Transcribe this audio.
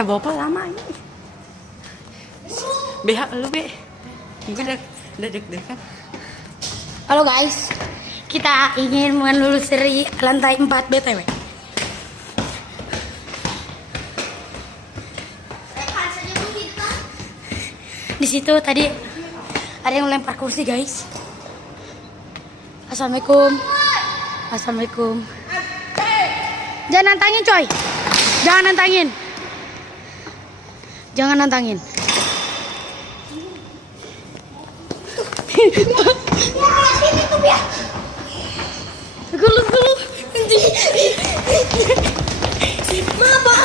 Bapak lama ini. BH lu, Be. Gue udah deg-degan. Halo guys, kita ingin menelusuri lantai 4 BTW. Di situ tadi ada yang lempar kursi guys. Assalamualaikum. Assalamualaikum. Jangan nantangin coy. Jangan nantangin. Jangan nantangin. Gulu. Maaf.